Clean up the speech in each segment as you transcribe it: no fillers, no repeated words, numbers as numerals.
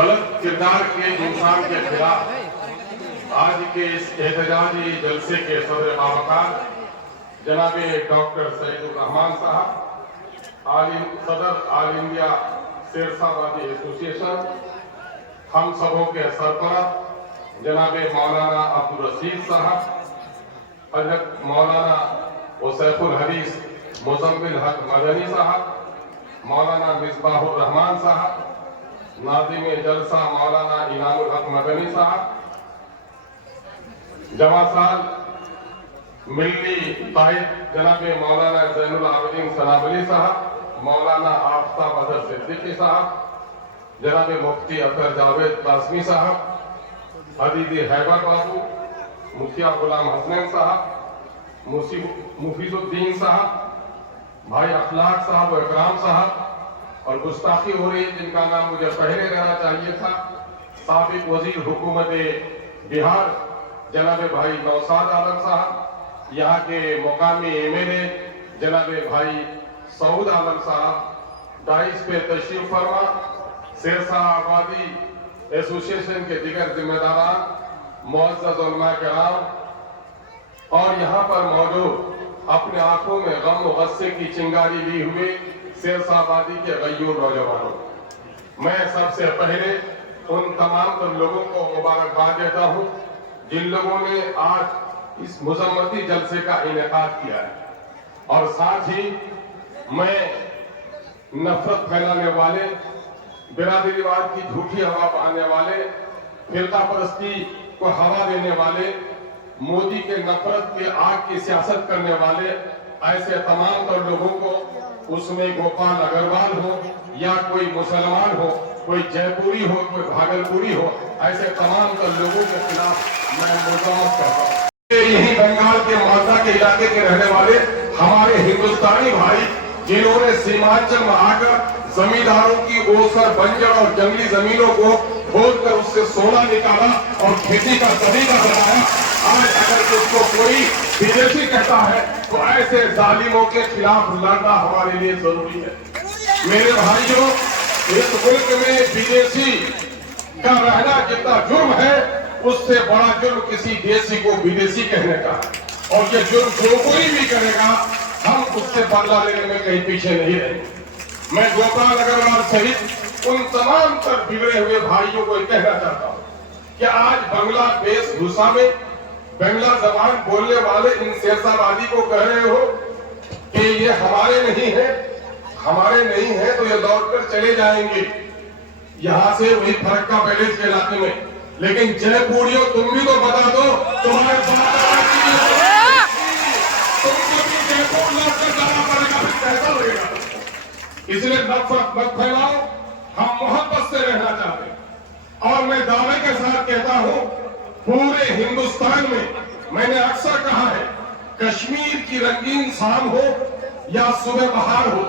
غلط کردار کے انسان کے خلاف آج کے اس احتجاجی جلسے کے صدر باوقار جناب ڈاکٹر سعید الرحمان صاحب، صدر آل انڈیا سیرسا وادی ایسوسیشن، ہم سبوں کے سربراہ جناب مولانا عبدالرشید صاحب، حضرت مولانا وسیف الحدیث مزمل حق مدنی صاحب، مولانا مصباح الرحمان صاحب، ناظم جلسہ مولانا انعام الحق مدنی صاحب، جمع سال ملی قائد جناب مولانا زین العابدین سنابلی صاحب، مولانا آفتاب اظہر صدیقی صاحب، جناب مفتی اطہر جاوید قاسمی صاحب، حدیدی حیبر بابو، مکھیا غلام حسنین صاحب، مفیظ الدین صاحب، بھائی اخلاق صاحب و اکرام صاحب، اور گستاخی ہو رہی ہے جن کا نام مجھے پہلے لینا چاہیے تھا، سابق وزیر حکومت بہار جناب بھائی نوشاد عالم صاحب، یہاں کے مقامی ایم ایل اے جناب بھائی سعود عالم صاحب، دائش پہ تشریف فرما، سیرسا آبادی ایسوسیشن کے دیگر ذمہ داران، معزز علماء کرام، اور یہاں پر موجود اپنے آنکھوں میں غم و غصے کی چنگاری لی ہوئے سیرسا آبادی کے غیور نوجوانوں، میں سب سے پہلے ان تمام تر لوگوں کو مبارکباد دیتا ہوں جن لوگوں نے آج اس مذمتی جلسے کا انعقاد کیا ہے، اور ساتھ ہی میں نفرت پھیلانے والے، برادریواد کی جھوٹی ہوا بہانے والے، فرقہ پرستی کو ہوا دینے والے، مودی کے نفرت کے آگ کی سیاست کرنے والے ایسے تمام تر لوگوں کو، اس میں گوپال اگروال ہو یا کوئی مسلمان ہو، کوئی جے پوری ہو، کوئی بھاگل پوری ہو، ایسے تمام تر لوگوں کے خلاف میں مذمت کرتا ہوں۔ یہی بنگال کے مالدہ کے علاقے کے رہنے والے ہمارے ہندوستانی بھائی جنہوں نے سیمانچل میں آ کر زمینداروں کی اوسر بنجر اور جنگلی زمینوں کو کھود کر اس سے سونا نکالا اور کھیتی کا طریقہ بنایا، آج اگر اس کو کوئی بدیسی کہتا ہے تو ایسے ظالموں کے خلاف لڑنا ہمارے لیے ضروری ہے۔ میرے بھائیوں، اس ملک میں بدیسی کا رہنا جتنا جرم ہے، اس سے بڑا جرم کسی دیسی کو بدیسی کہنے کا ہے، اور یہ جرم جو کوئی بھی کرے گا ہم اس سے بدلہ لینے میں کہیں پیچھے نہیں رہیں گے۔ میں گوپال اگروال سمیت ان تمام تر بگڑے ہوئے بھائیوں کو کہنا چاہتا ہوں کہ آج بنگلہ دیش بھوسا میں بنگلہ زبان بولنے والے ان سیرسا وادی کو کہہ رہے ہو کہ یہ ہمارے نہیں ہیں تو یہ دوڑ کر چلے جائیں گے یہاں سے وہی فرقہ پیلیس کے علاقے میں، لیکن جے پوریوں تم بھی تو بتا دو تمہارے تم کو بھی جے پور لوٹ کر جانا پڑے گا، پھر کیسا لگے گا؟ اس لیے نفرت مت پھیلاؤ، ہم محبت سے رہنا چاہتے ہیں، اور میں دعوے کے ساتھ کہتا ہوں پورے ہندوستان میں نے اکثر کہا ہے کشمیر کی رنگین شام ہو یا صبح بہار ہو،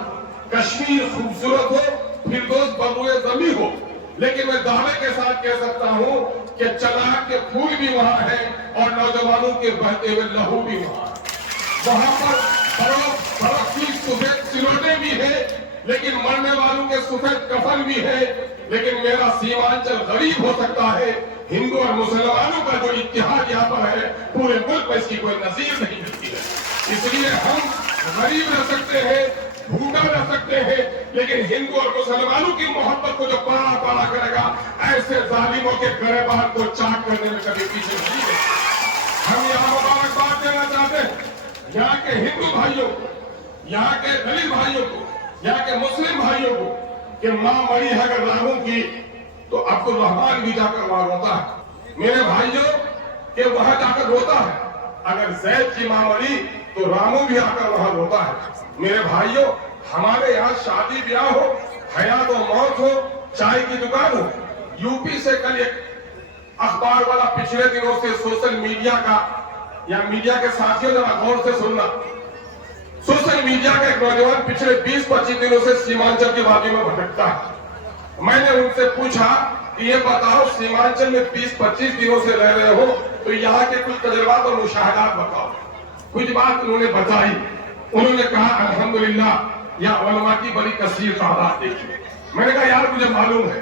کشمیر خوبصورت ہو فردوس بلوئے زمیں ہو، لیکن میں دعوے کے ساتھ کہہ سکتا ہوں کہ چنار کے پھول بھی وہاں ہیں اور نوجوانوں کے بہتے ہوئے لہو بھی وہاں پر برف کی سفید سلوٹے بھی ہیں، لیکن مرنے والوں کے سفید کفن بھی ہے، لیکن میرا سیمانچل غریب ہو سکتا ہے، ہندو اور مسلمانوں کا جو اتحاد یہاں پر ہے پورے ملک میں اس کی کوئی نظیر نہیں ملتی ہے۔ اس لیے ہم غریب رہ سکتے ہیں، بھوکا رہ سکتے ہیں، لیکن ہندو اور مسلمانوں کی محبت کو جو پالا پالا کرے گا ایسے ظالموں کے گریبان کو چاک کرنے میں کبھی پیچھے نہیں ہے۔ ہم یہاں مبارکباد دینا چاہتے ہیں یہاں کے ہندو بھائیوں کو، یہاں کے دلت بھائیوں کو، یہاں کے مسلم بھائیوں کو کہ ماں مری ہے اگر راموں کی تو عبد الرحمان بھی جا کر وہاں روتا ہے۔ میرے بھائیوں کہ وہاں جا کر روتا ہے، اگر زید کی ماں مری تو رامو بھی آ کر وہاں روتا ہے۔ میرے بھائیوں ہمارے یہاں شادی بیاہ ہو، حیات و موت ہو، چائے کی دکان ہو، یو پی سے کل ایک اخبار والا پچھلے دنوں سے سوشل میڈیا کا یا میڈیا کے ساتھیوں ذرا غور سے سننا، سوشل میڈیا کا ایک نوجوان پچھلے 20-25 دنوں سے سیمانچل کی وادی میں بھٹکتا ہے۔ میں نے ان سے پوچھا کہ یہ بتاؤ سیمانچل میں 20-25 دنوں سے رہ رہے ہو تو یہاں کے کچھ تجربات اور مشاہدات بتاؤ۔ کچھ بات انہوں نے بتائی، انہوں نے کہا الحمدللہ یا علماء کی بڑی کثیر تعداد دیکھی۔ میں نے کہا یار مجھے معلوم ہے